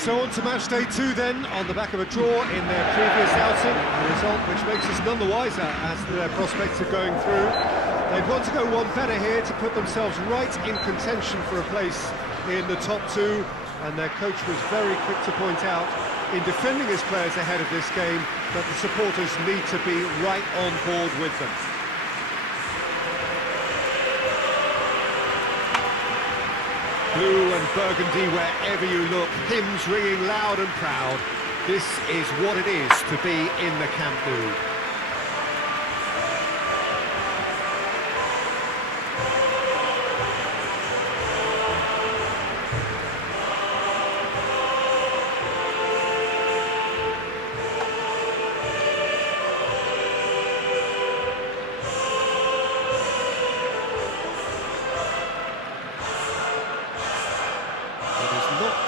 So on to match day 2 then, on the back of a draw in their previous outing, a result which makes us none the wiser as to their prospects are going through. They've got to go one better here to put themselves right in contention for a place in the top 2, and their coach was very quick to point out in defending his players ahead of this game that the supporters need to be right on board with them. Blue and burgundy wherever you look, hymns ringing loud and proud. This is what it is to be in the Camp Nou.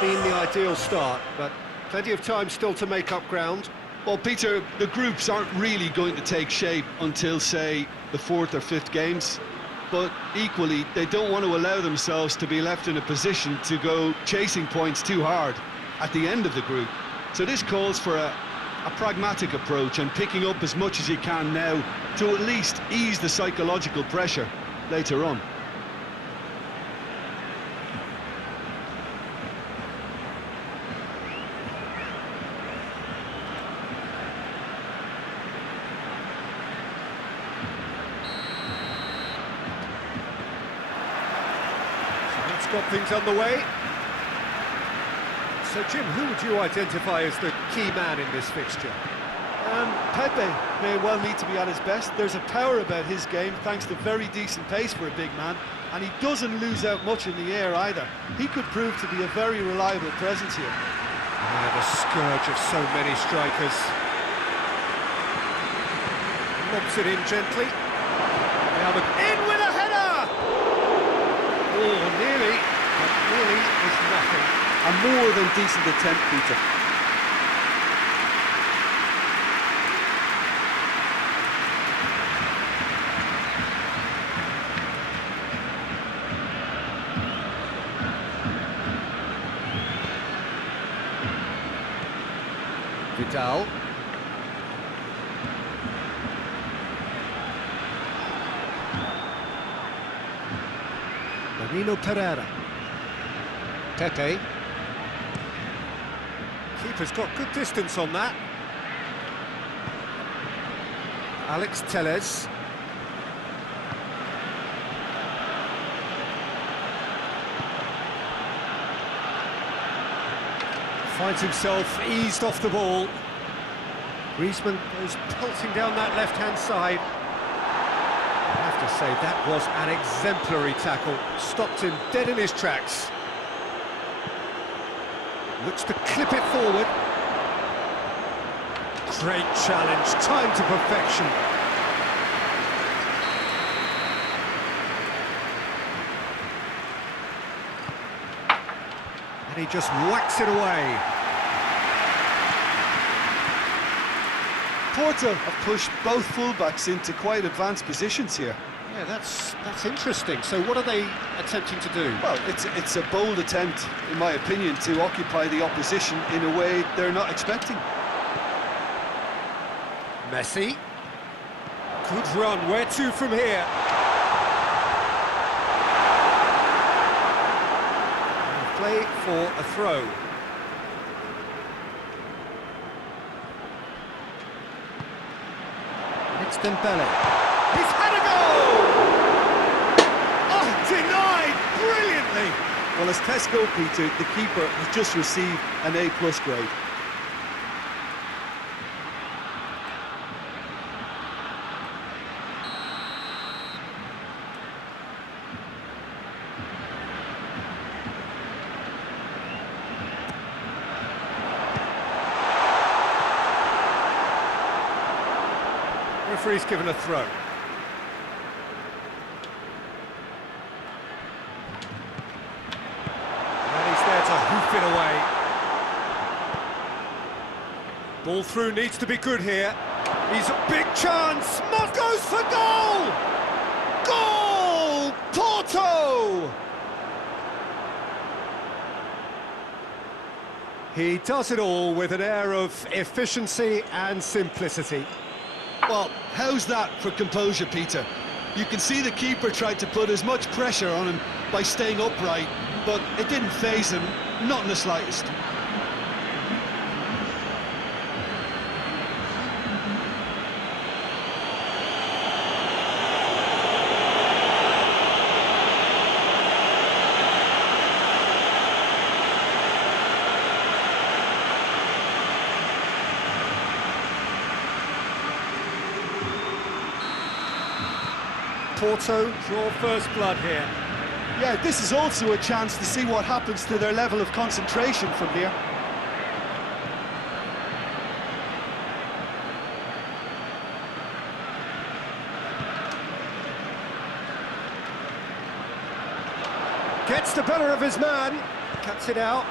Been the ideal start, but plenty of time still to make up ground. Well, Peter, the groups aren't really going to take shape until, say, the 4th or 5th games, but equally, they don't want to allow themselves to be left in a position to go chasing points too hard at the end of the group. So this calls for a pragmatic approach and picking up as much as you can now to at least ease the psychological pressure later on. Got things underway. So, Jim, who would you identify as the key man in this fixture? Pepe may well need to be at his best. There's a power about his game, thanks to very decent pace for a big man, and he doesn't lose out much in the air either. He could prove to be a very reliable presence here. Yeah, the scourge of so many strikers. Lobs it in gently. Now in with a header! Oh, nearly, but nearly is nothing. A more than decent attempt, Peter. Vidal. Danilo Pereira. Pepe. Keeper's got good distance on that. Alex Telles. Finds himself eased off the ball. Griezmann goes pulsing down that left-hand side. I have to say, that was an exemplary tackle. Stopped him dead in his tracks. Looks to clip it forward. Great challenge, timed to perfection. And he just whacks it away. Porto have pushed both fullbacks into quite advanced positions here. Yeah, that's interesting. So what are they attempting to do? Well, it's a bold attempt, in my opinion, to occupy the opposition in a way they're not expecting. Messi. Good run. Where to from here? And play for a throw. It's Dembele. He's had a goal! Oh, denied brilliantly! Well, as tests go, Peter, the keeper has just received an A+ grade. Referee's given a throw. And he's there to hoof it away. Ball through needs to be good here. He's a big chance. Mott goes for goal! Goal! Porto! He does it all with an air of efficiency and simplicity. Well, how's that for composure, Peter? You can see the keeper tried to put as much pressure on him by staying upright, but it didn't faze him, not in the slightest. Porto draw first blood here. Yeah, this is also a chance to see what happens to their level of concentration from here. Gets the better of his man, cuts it out.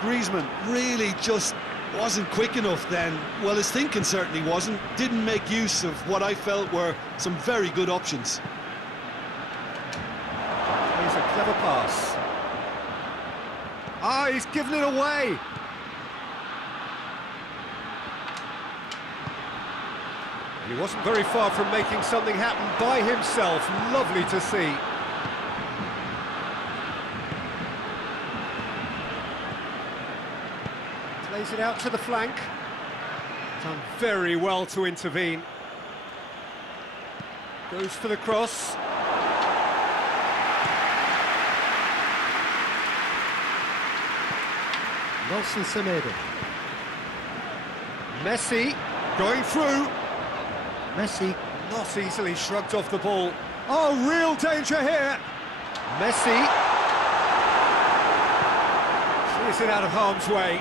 Griezmann really just wasn't quick enough then. Well, his thinking certainly wasn't. Didn't make use of what I felt were some very good options. Here's a clever pass. Ah, he's given it away. He wasn't very far from making something happen by himself. Lovely to see. Plays it out to the flank. Done very well to intervene. Goes for the cross. Nelson Semedo. Messi going through. Messi not easily shrugged off the ball. Oh, real danger here. Messi clears it out of harm's way.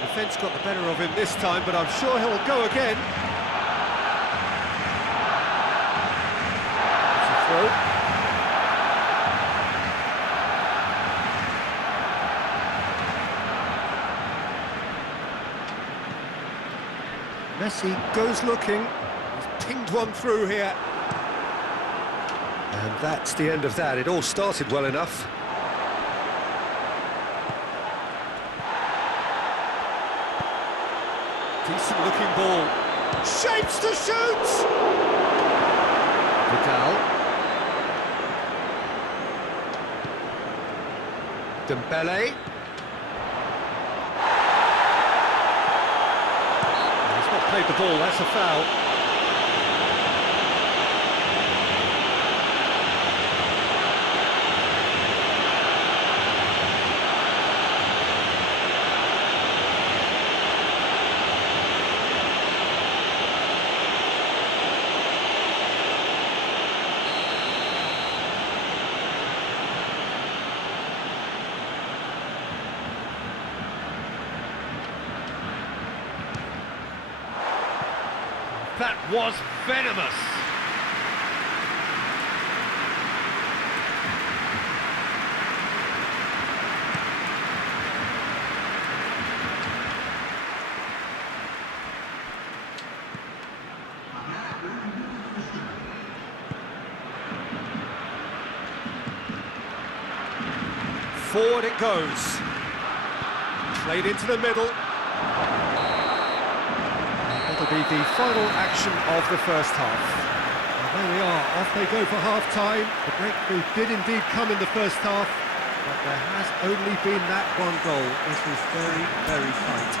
The defence got the better of him this time, but I'm sure he'll go again. It's a throw. Messi goes looking. He's pinged one through here. And that's the end of that. It all started well enough. Decent looking ball. Shapes to shoot! Vidal. Dembele. He's not played the ball, that's a foul. That was venomous. Forward it goes. Played into the middle. That'll be the final action of the first half. And there we are, off they go for half-time. The breakthrough did indeed come in the first half, but there has only been that one goal. It was very, very tight.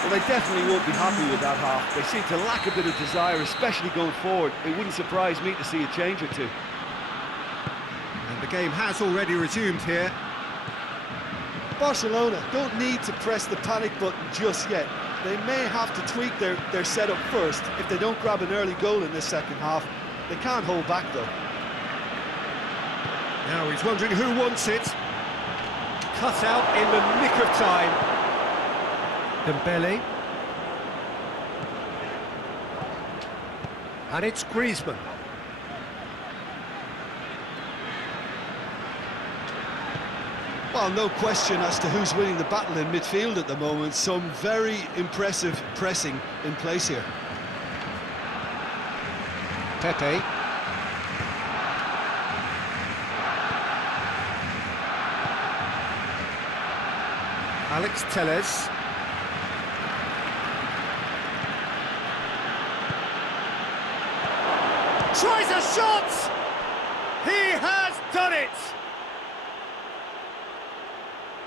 Well, they definitely won't be happy with that half. They seem to lack a bit of desire, especially going forward. It wouldn't surprise me to see a change or two. And the game has already resumed here. Barcelona don't need to press the panic button just yet. They may have to tweak their setup first if they don't grab an early goal in this second half. They can't hold back though. Now he's wondering who wants it. Cut out in the nick of time. Dembele. And it's Griezmann. Well, no question as to who's winning the battle in midfield at the moment. Some very impressive pressing in place here. Pepe. Alex Telles. Tries a shot! He has done it!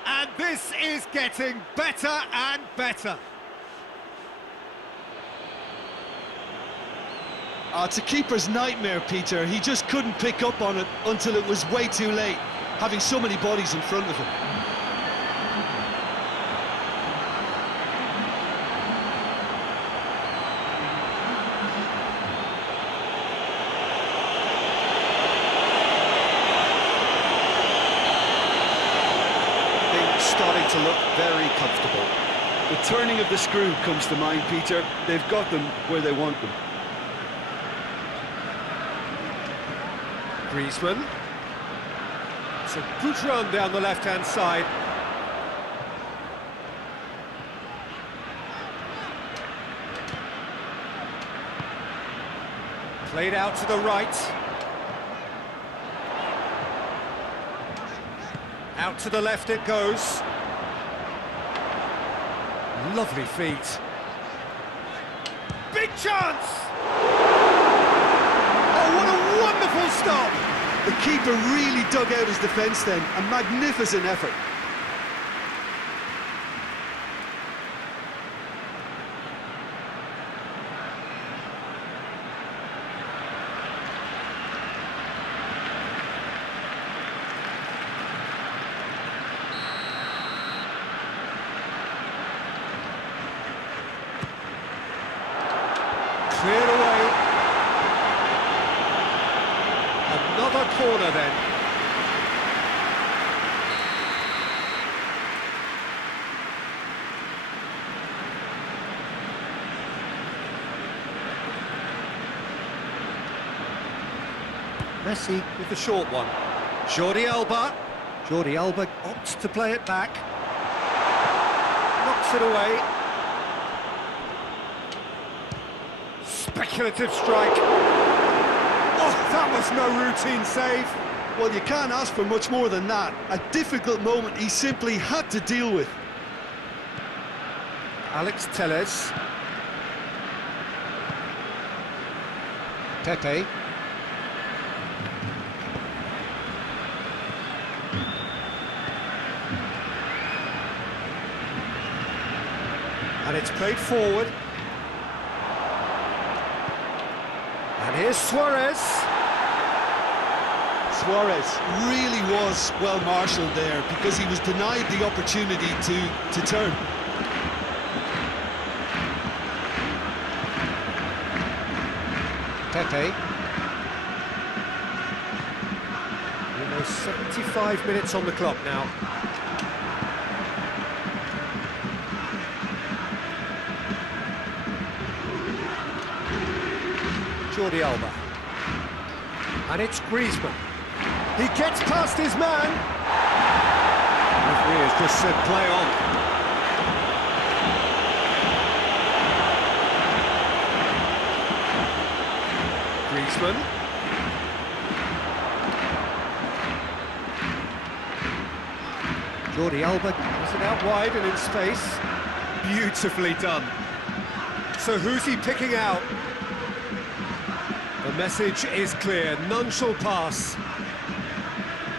And this is getting better and better. It's a keeper's nightmare, Peter. He just couldn't pick up on it until it was way too late, having so many bodies in front of him. Things starting to look very comfortable. The turning of the screw comes to mind, Peter. They've got them where they want them. Griezmann. It's a good run down the left-hand side. Played out to the right. Out to the left it goes. Lovely feet. Big chance! Oh, what a wonderful stop! The keeper really dug out his defence then. A magnificent effort. Cleared away. Another corner then. Messi with the short one. Jordi Alba. Jordi Alba opts to play it back. Knocks it away. Speculative strike. Oh, that was no routine save. Well, you can't ask for much more than that. A difficult moment he simply had to deal with. Alex Telles. Pepe. And it's played forward. And here's Suarez. Suarez really was well marshalled there because he was denied the opportunity to turn. Pepe. Almost 75 minutes on the clock now. Jordi Alba. And it's Griezmann. He gets past his man. The referee has just said play on. Griezmann. Jordi Alba has it out wide and in space. Beautifully done. So who's he picking out? The message is clear, none shall pass.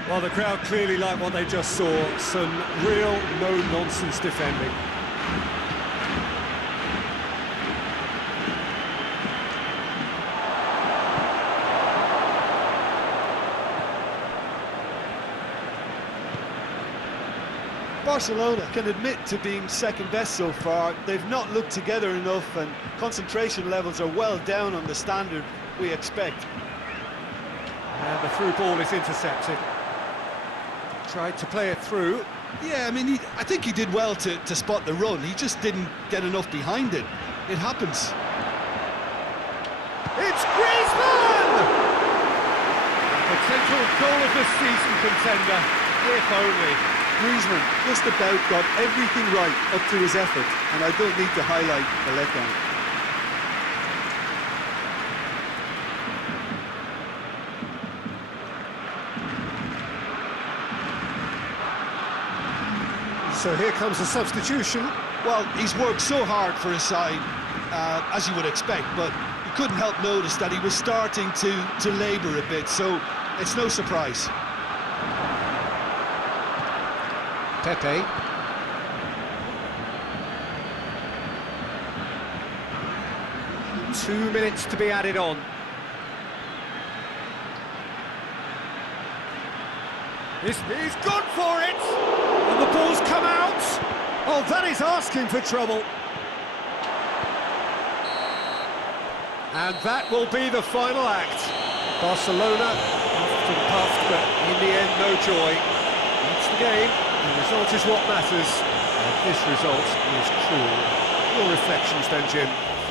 Well, the crowd clearly like what they just saw, some real no-nonsense defending. Barcelona can admit to being second best so far. They've not looked together enough and concentration levels are well down on the standard we expect. And the through ball is intercepted. Tried to play it through. Yeah, I mean, I think he did well to spot the run. He just didn't get enough behind it. It happens. It's Griezmann! A potential goal of the season contender, if only. Griezmann just about got everything right up to his effort, and I don't need to highlight the letdown. So here comes the substitution. Well, he's worked so hard for his side, as you would expect, but you couldn't help notice that he was starting to labour a bit, so it's no surprise. Pepe. Two minutes to be added on. He's gone for it! And the ball's come out! Oh, that is asking for trouble. And that will be the final act. Barcelona, puffed and puffed, but in the end, no joy. That's the game. The result is what matters. And this result is cruel. Your reflections then, Jim?